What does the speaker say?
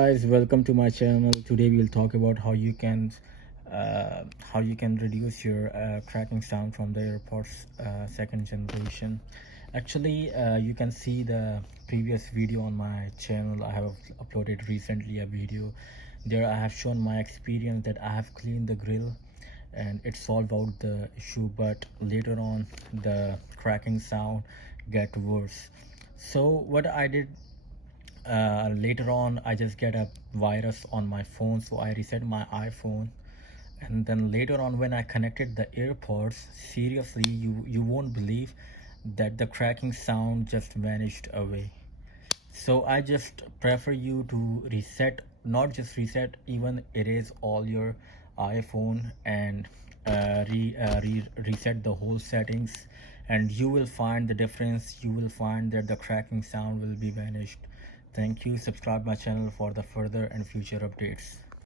Guys, welcome to my channel. Today we'll talk about how you can reduce your cracking sound from the Airpods second generation. Actually, you can see the previous video on my channel. I have uploaded recently a video. There I have shown my experience that I have cleaned the grill and it solved out the issue, but later on the cracking sound get worse. So what I did, later on I just get a virus on my phone, so I reset my iPhone, and then later on when I connected the AirPods, seriously, you won't believe that the cracking sound just vanished away. So I just prefer you to reset, not just reset, even erase all your iPhone and reset the whole settings, and you will find the difference. You will find that the cracking sound will be vanished. Thank you. Subscribe my channel for the further and future updates.